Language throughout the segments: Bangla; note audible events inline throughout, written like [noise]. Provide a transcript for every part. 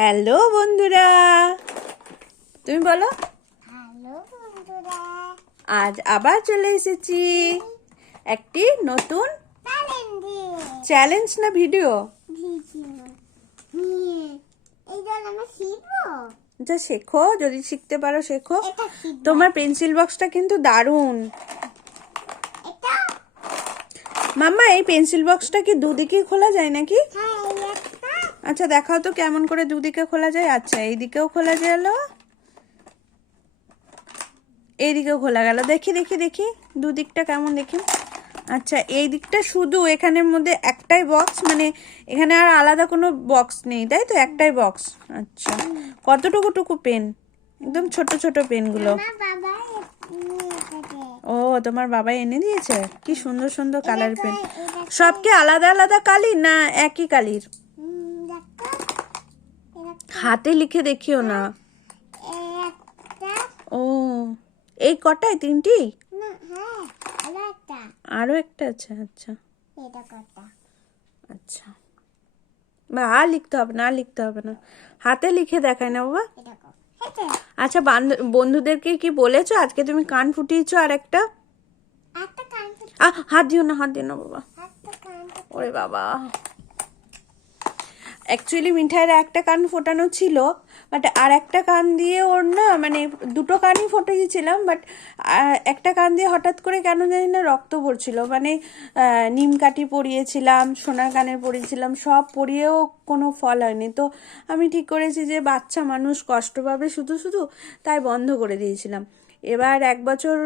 হ্যালো বন্ধুরা। তুমি বলো? হ্যালো বন্ধুরা। আজ আবার চলে এসেছি একটি নতুন চ্যালেঞ্জ না ভিডিও? যা শেখো যদি শিখতে পারো শেখো। তোমার পেন্সিল বক্সটা কিন্তু দারুণ। মাম্মা এই পেন্সিল বক্সটা কি দুদিকে খোলা যায় নাকি? হ্যাঁ আচ্ছা দেখাও তো কেমন করে দুদিকে খোলা যায়। আচ্ছা এইদিকেও খোলা গেল। এইদিকেও খোলা গেল। দেখি দেখি দেখি দুদিকটা কেমন দেখি। আচ্ছা এই দিকটা শুধু এখানের মধ্যে একটাই বক্স মানে এখানে আর আলাদা কোনো বক্স নেই তাই তো? একটাই বক্স আচ্ছা কতটুকু টুকু পেন একদম ছোট ছোট পেনগুলো ও তোমার বাবা এনে দিয়েছে? কি সুন্দর সুন্দর কালার পেন সব কি আলাদা আলাদা কালির না একই কালির? হাতে লিখে দেখিও না। ও এই কটায়? তিনটি? হ্যাঁ একটা? আছে আচ্ছা। আচ্ছা। বা আর লিখতে হবে না আর লিখতে হবে না। হাতে লিখে দেখায় না বাবা। আচ্ছা বান্ধ- বন্ধুদেরকে কি বলেছ? আজকে তুমি কান ফুটিয়েছো আর একটা? একটা হাত দিও না হাত দিও না বাবা। ওরে বাবা। অ্যাকচুয়ালি মিঠাইয়ের একটা কান ফোটানো ছিল বাট আর একটা কান দিয়ে ওর না মানে দুটো কানই ফোটিয়েছিলাম বাট একটা কান দিয়ে হঠাৎ করে কেন জানি না রক্ত পড়ছিল। মানে নিম কাঠি পরিয়েছিলাম, সোনার কানে পরিয়েছিলাম, সব পরিয়েও কোনো ফল হয়নি। তো আমি ঠিক করেছি যে বাচ্চা মানুষ কষ্ট পাবে শুধু শুধু তাই বন্ধ করে দিয়েছিলাম। এবার এক বছর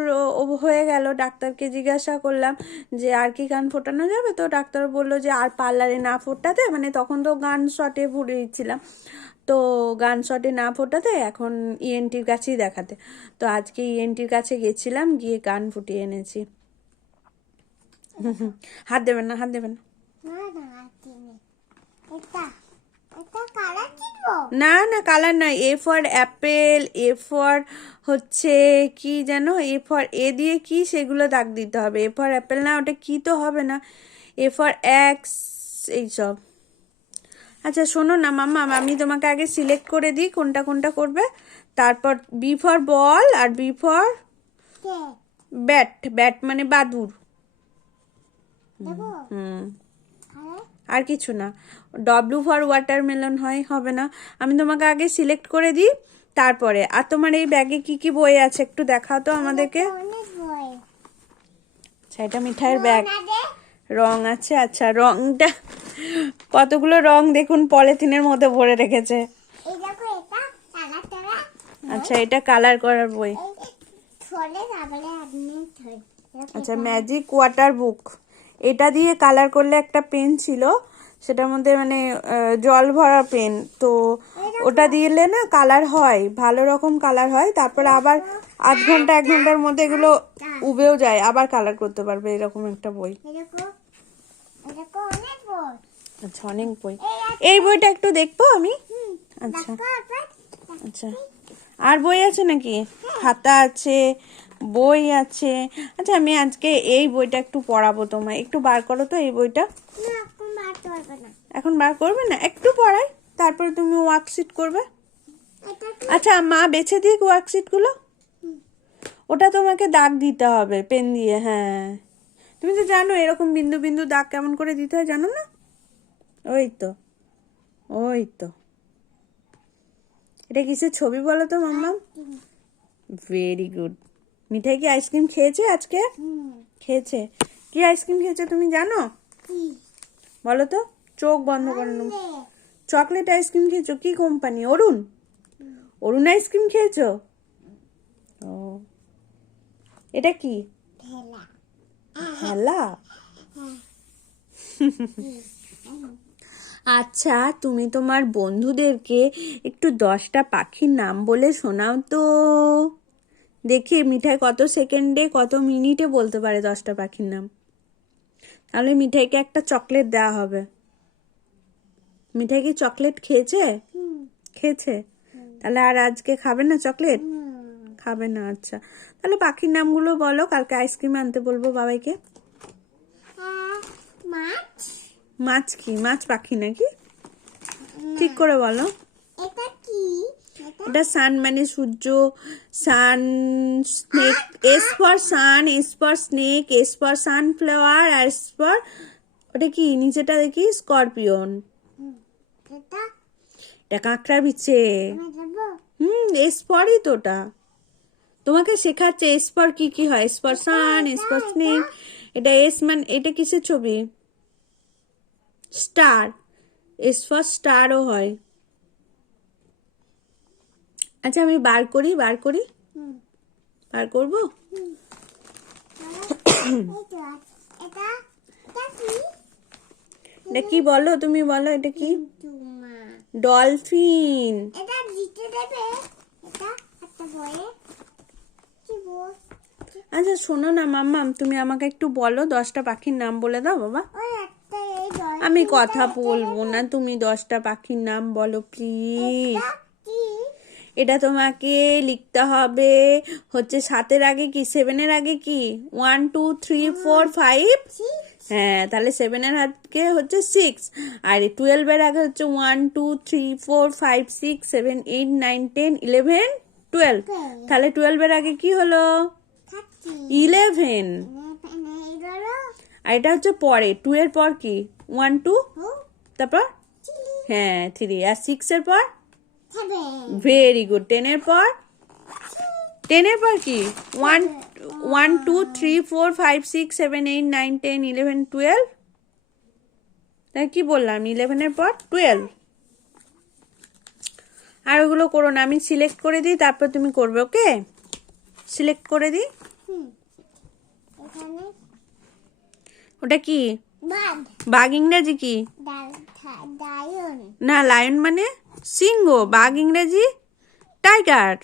হয়ে গেল, ডাক্তারকে জিজ্ঞাসা করলাম যে আর কি গান ফোটানো যাবে? তো ডাক্তার বলল যে আর পার্লারে না ফোটাতে? মানে তখন তো গান শটে ফুটিয়েছিলাম তো গান শটে না ফোটাতে এখন ইএনটির কাছেই দেখাতে। তো আজকে ইএনটির কাছে গেছিলাম গিয়ে গান ফুটিয়ে এনেছি। হাত দেবেন না হাত দেবেন না। না না কালার নয় A for apple A for হচ্ছে কি যেন এ ফর এ দিয়ে কি সেগুলো দাগ দিতে হবে। এ ফর অ্যাপেল না ওটা কি তো হবে না। এ ফর এক্স এইসব আচ্ছা শোনো না মাম্মা আমি তোমাকে আগে সিলেক্ট করে দিই কোনটা কোনটা করবে। তারপর বি ফর বল আর বি ফর ব্যাট ব্যাট মানে বাদুর হুম। আর? কিছু না। ডব্লু ফর ওয়াটারমেলন হয় হবে না। আমি তোমাকে আগে সিলেক্ট করে দিই তারপরে। আর তোমার এই ব্যাগে কি কি বই আছে একটু দেখাও তো আমাদেরকে। আচ্ছা এটা মিঠাইয়ের ব্যাগ রং আছে? আচ্ছা রংটা কতগুলো রং দেখুন পলিথিনের মধ্যে ভরে রেখেছে। আচ্ছা এটা কালার করার বই। আচ্ছা ম্যাজিক ওয়াটার বুক এটা দিয়ে কালার করলে একটা পেন ছিল। সেটার মধ্যে মানে জল ভরা পেন। তো ওটা দিলে না কালার হয় ভালো রকম কালার হয়। তারপরে আবার আধ ঘণ্টা এক ঘণ্টার মধ্যে এগুলো উবেও যায়। আবার কালার করতে পারবে এরকম একটা বই। দেখো অনেক বই। আচ্ছা অনেক বই। এই বইটা একটু দেখব আমি? আচ্ছা। আচ্ছা। আর বই আছে নাকি? খাতা আছে, বই আছে। আচ্ছা আমি আজকে এই বইটা একটু পড়াবো তোমায়। একটু বার করো তো এই বইটা। এখন বার করবে না? একটু পড়াই, তারপরে তুমি ওয়ার্কশিট করবে। আচ্ছা মা বেছে দিক ওয়ার্কশিটগুলো ওটা তোমাকে দাগ দিতে হবে, পেন দিয়ে হ্যাঁ। তুমি তো জানো, এরকম বিন্দু বিন্দু দাগ কেমন করে দিতে হয়, জানো না? ওই তো ওই তো এটা কিসের ছবি বলো তো মাম্মা? ভেরি গুড মিঠাই কি আইসক্রিম খেয়েছে আজকে? খেয়েছে। কি আইসক্রিম খেয়েছে তুমি জানো? বলো তো চোখ বন্ধ করে নেব লে চকলেট আইসক্রিম খেয়েছো? কি কোম্পানি অরুণ? অরুণ আইসক্রিম খেয়েছো? ও। এটা কি? হেলা [laughs] আচ্ছা তুমি তোমার বন্ধুদেরকে একটু দশটা পাখির নাম বলে শোনাও তো। দেখি মিঠাই কত সেকেন্ডে কত মিনিটে বলতে পারে দশটা পাখির নাম? তাহলে মিঠাইকে একটা চকলেট দেওয়া হবে। মিঠাই কি চকলেট খেয়েছে? খেয়েছে? তাহলে আর আজকে খাবে না চকলেট? খাবে না আচ্ছা। তাহলে পাখির নামগুলো বলো কালকে আইসক্রিম আনতে বলব বাবাইকে। মাছ? মাছ কি? মাছ পাখি নাকি? ঠিক করে বলো। কি? এটা? সান মানে সূর্য sun snake S for sun S for snake S for sunflower R S for ওটা কি? নিচেটা দেখি স্করপিয়ন এটা? কাঁকড়ার বিচ্ছে হুম এস ফরই তো ওটা। তোমাকে শেখাচ্ছে এস ফর কি কি হয়? S for sun S for snake এটা? এস মান এটা কিসের ছবি? স্টার। এস ফর স্টারও হয়। আচ্ছা আমি বার করি বার করি। বার করব। এটা কি বলো? তুমি বলো এটা কি? ডলফিন। এটা দিতে দেবে। এটা একটা বয়ে। আচ্ছা শোনো না মাম্মাম তুমি আমাকে একটু বলো দশটা পাখির নাম বলে দাও বাবা ওই একটা এই জল আমি কথা বলব না তুমি দশটা পাখির নাম বলো প্লিজ এটা তোমাকে লিখতে হবে হচ্ছে সাতের আগে কি সেভেনের আগে কি? One two three four five হ্যাঁ তাহলে সেভেনের আগে হচ্ছে সিক্স আর টুয়েলভের আগে হচ্ছে one two three four five six seven eight nine ten eleven twelve তাহলে টুয়েলভের আগে কি হলো? ইলেভেন আর এটা হচ্ছে পরে টু এর পর কি? ওয়ান টু তারপর? হ্যাঁ থ্রি আর সিক্স এর পর? ভেরি গুড টেনের পর? টেনের পর কি? One one two three four five six seven eight nine ten eleven twelve তাই কি বললাম? ইলেভেনের পর টুয়েলভ আর ওগুলো করো না আমি সিলেক্ট করে দিই তারপর তুমি করবে ওকে সিলেক্ট করে দিই। হুম। এখানে ওটা কি? বাঘ। ইংরেজি কি? না লায়ন মানে সিংহ বাঘ ইংরেজি টাইগার।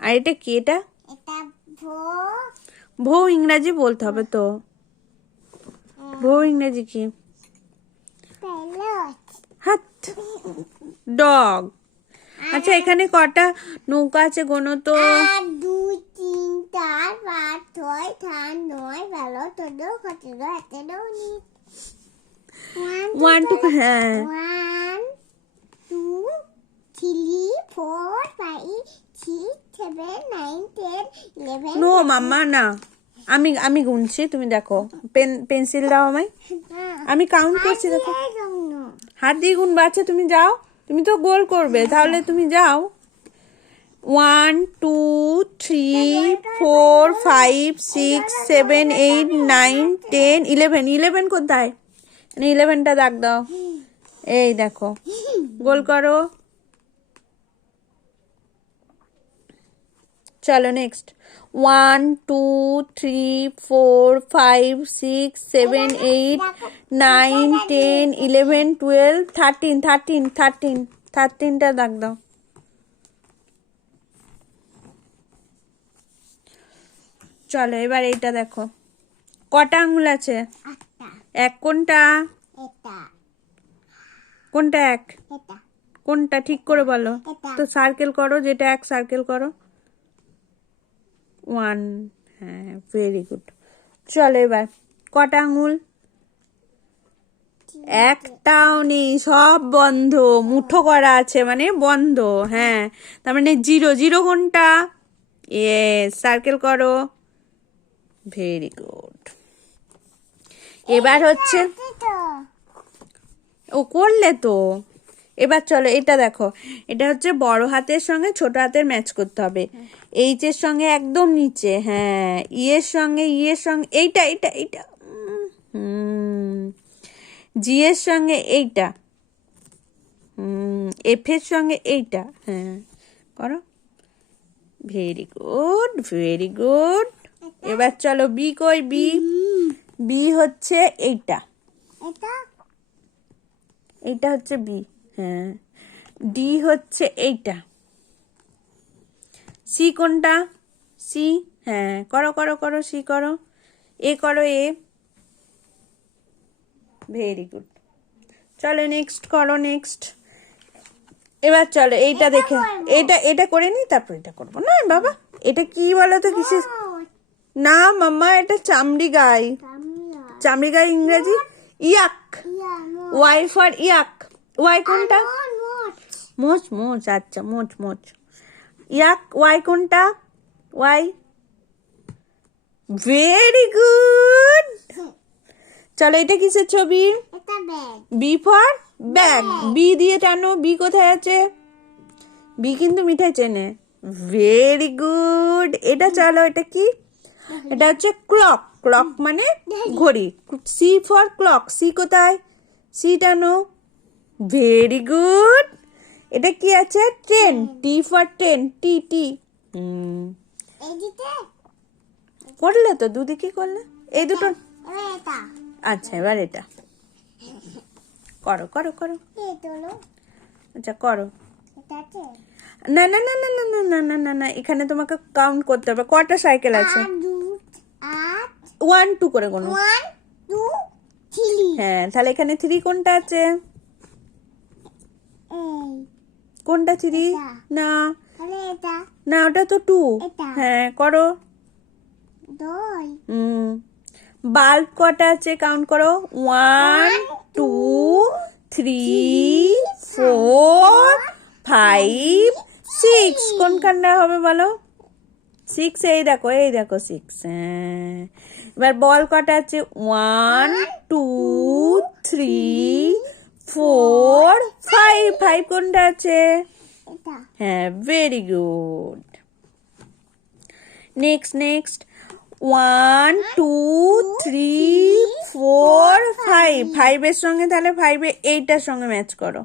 আর এটা কি এটা? ভো। ভৌ ইংরাজি বলতে হবে তো। ভৌ ইংরাজি কি? হাত। ডগ। আচ্ছা এখানে কটা নৌকা আছে গোনো তো? এক দুই তিন চার পাঁচ ছয় সাত নয় বারো চোদ্দ সতেরো আঠেরো উনিশ ওয়ান টু হ্যাঁ one two three four five six seven nine ten eleven no মাম্মা না আমি আমি গুনছি তুমি দেখো পেন পেন্সিল দাও আমায় আমি কাউন্ট করছি দেখো হাত দিয়ে গুনবা আচ্ছা তুমি যাও তুমি তো গোল করবে তাহলে তুমি যাও one, two, three, four, five, six, seven, eight, nine, ten, eleven. Eleven কোথায়? ইলেভেনটা দাগ দাও। এই দেখো। গোল করো। চলো next one, two, three, four, five, six, seven, eight, nine, ten, eleven, twelve, thirteen thirteen thirteen, থার্টিনটা দাগ দাও। চলো এবার এইটা দেখো। কটা আঙুল আছে? এক কোনটা? কোনটা এক? কোনটা? ঠিক করে বলো। তো সার্কেল করো যেটা এক সার্কেল করো। ওয়ান হ্যাঁ ভেরি গুড চলো এবার কটা আঙুল? একটাও নেই সব বন্ধ মুঠো করা আছে মানে বন্ধ হ্যাঁ। তার মানে জিরো জিরো কোনটা? ইয়েস সার্কেল করো। ভেরি গুড এবার হচ্ছে ও করলে তো। এবার চলো, এটা দেখো। এটা হচ্ছে বড় হাতের সঙ্গে ছোট হাতের ম্যাচ করতে হবে। এইচ এর সঙ্গে একদম নিচে হ্যাঁ। ইয়ের সঙ্গে ইয়ের সঙ্গে, এইটা এইটা এইটা। জি এর সঙ্গে এইটা। হুম এফ এর সঙ্গে এইটা হ্যাঁ। করো। ভেরি গুড ভেরি গুড এবার চলো বি কই বি বি হচ্ছে এইটা। এইটা হচ্ছে বি হ্যাঁ। ডি হচ্ছে এইটা। সি কোনটা? সি হ্যাঁ। করো করো করো সি করো। এ করো এ ভেরি গুড চলো নেক্সট করো নেক্সট এবার চলো এইটা দেখে। এটা এটা করে নি তারপর এটা করব। না বাবা এটা কি বলো তো কিসে না মাম্মা এটা চামড়ি গাই চামড়ি গাই ইংরেজি? Yak. Y for yak. Y কোনটা? নোট মোচ মোচ আচ্ছা মোচ মোচ। ইয়াক ওয়াই কোনটা? ওয়াই। Very good. চলো এটা কিসের ছবি? B for bag. বি দিয়ে টানো বি কোথায় আছে? বি কিন্তু মিঠাই চেনে। Very good. এটা চলো এটা কি? এটা হচ্ছে ক্লক ক্লক মানে ঘড়ি। সি ফর ক্লক সি কোথায়? সি টানো। Very good. এটা কি আছে? Train T for train T T. করলে তো দুদিকে করলে। এই দুটো। আচ্ছা এবার এটা। করো করো করো। আচ্ছা করো। না না না না না না না না না না এখানে তোমাকে কাউন্ট করতে হবে কটা সাইকেল আছে ওয়ান টু করে কোনো হ্যাঁ তাহলে এখানে থ্রি কোনটা আছে কোনটা থ্রি না না ওটা তো টু হ্যাঁ করো বাল্ব কটা আছে কাউন্ট করো one two three four five six কোনখানটা হবে বলো? সিক্স এই দেখো এই দেখো সিক্স হ্যাঁ। এবার বল কটা আছে? One two three four five five কোনটা আছে? হ্যাঁ very good next next one two three four five ফাইভের সঙ্গে তাহলে ফাইভে এইটার সঙ্গে ম্যাচ করো।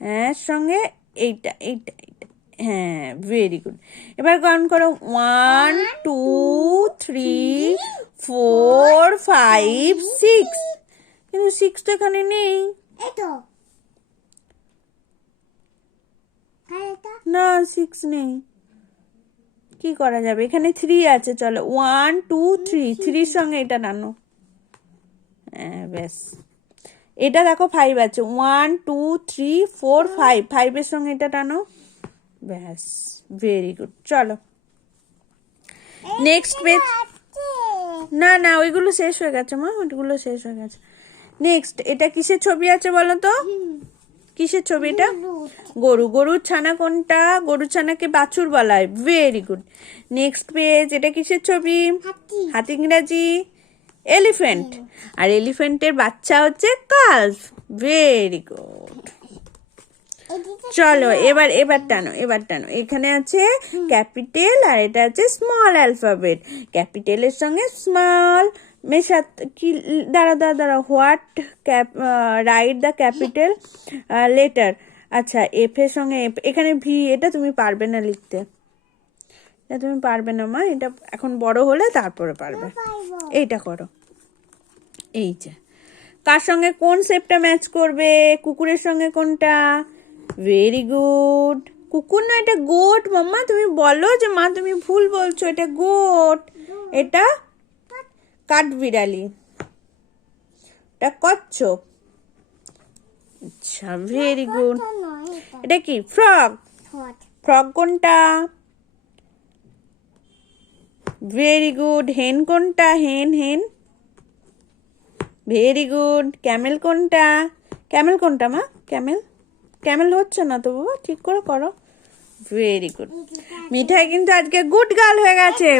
হ্যাঁ সঙ্গে এইটা এইটা এইটা হ্যাঁ ভেরি গুড এবার কাউন্ট করো one two three four five six কিন্তু সিক্স তো এখানে নেই। না সিক্স নেই। কি করা যাবে? এখানে থ্রি আছে চলো। ওয়ান টু থ্রি থ্রির সঙ্গে এটা টানো হ্যাঁ ব্যাস। এটা দেখো ফাইভ আছে। One two three four five ফাইভের সঙ্গে এটা টানো। ব্যাস ভেরি গুড চলো। নেক্সট পেজ না না ওইগুলো শেষ হয়ে গেছে মা ওইগুলো শেষ হয়ে গেছে। নেক্সট এটা কিসের ছবি আছে বলো তো? কিসের ছবি এটা? গরু। গরুর ছানা কোনটা? গরুর ছানাকে বাছুর বলা হয় ভেরি গুড নেক্সট পেজ এটা কিসের ছবি? হাতি। ইংরাজি। এলিফ্যান্ট আর এলিফ্যান্টের বাচ্চা হচ্ছে কালফ। ভেরি গুড চলো এবার এবার টানো এবার টানো। এখানে আছে ক্যাপিটাল আর এটা আছে স্মল অ্যালফাবেট। ক্যাপিটালের সঙ্গে স্মল মেশাত কি দাঁড়া দাঁড়া দাঁড়া what cap right the capital letter. আচ্ছা এফ এর সঙ্গে এফ এখানে ভি এটা তুমি পারবে না লিখতে। এটা তুমি পারবে না মা। এটা এখন বড় হলে তারপরে পারবে। এইটা করো। এই যে। কার সঙ্গে কোন শেপটা ম্যাচ করবে? কুকুরের সঙ্গে কোনটা? ভেরি গুড কুকুর না এটা গোট মাম্মা তুমি বলো যে মা তুমি ভুল বলছো এটা গোট এটা কাঠবিড়ালি এটা কচ্ছপ। আচ্ছা ভেরি গুড এটা কি ফ্রগ ফ্রগ কোনটা? ভেরি গুড হেন কোনটা? Hen hen very good camel কোনটা? ক্যামেল কোনটা মা? ক্যামেল ক্যামেল হচ্ছে না তো বাবা? ঠিক করে করো। ভেরি গুড মিঠাই কিন্তু আজকে গুড গার্ল হয়ে গেছে।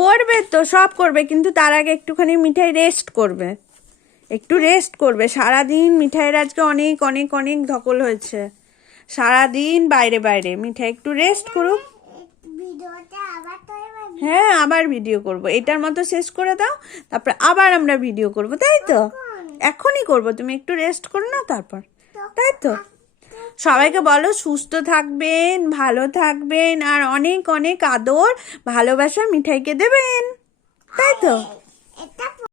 করবে তো সব করবে কিন্তু তার আগে একটুখানি মিঠাই রেস্ট করবে। একটু রেস্ট করবে। সারাদিন মিঠাইয়ের আজকে অনেক অনেক অনেক ধকল হয়েছে। সারাদিন বাইরে বাইরে। মিঠাই একটু রেস্ট করুক ভিডিওটা আবার তো এবার হ্যাঁ আবার ভিডিও করব। এটার মতো শেষ করে দাও তারপর আবার আমরা ভিডিও করব তাই তো? এখনই করব তুমি একটু রেস্ট করো না তারপর। তাই তো? সবাইকে বলো সুস্থ থাকবেন ভালো থাকবেন আর অনেক অনেক আদর ভালোবাসা মিঠাইকে দেবেন। তাই তো?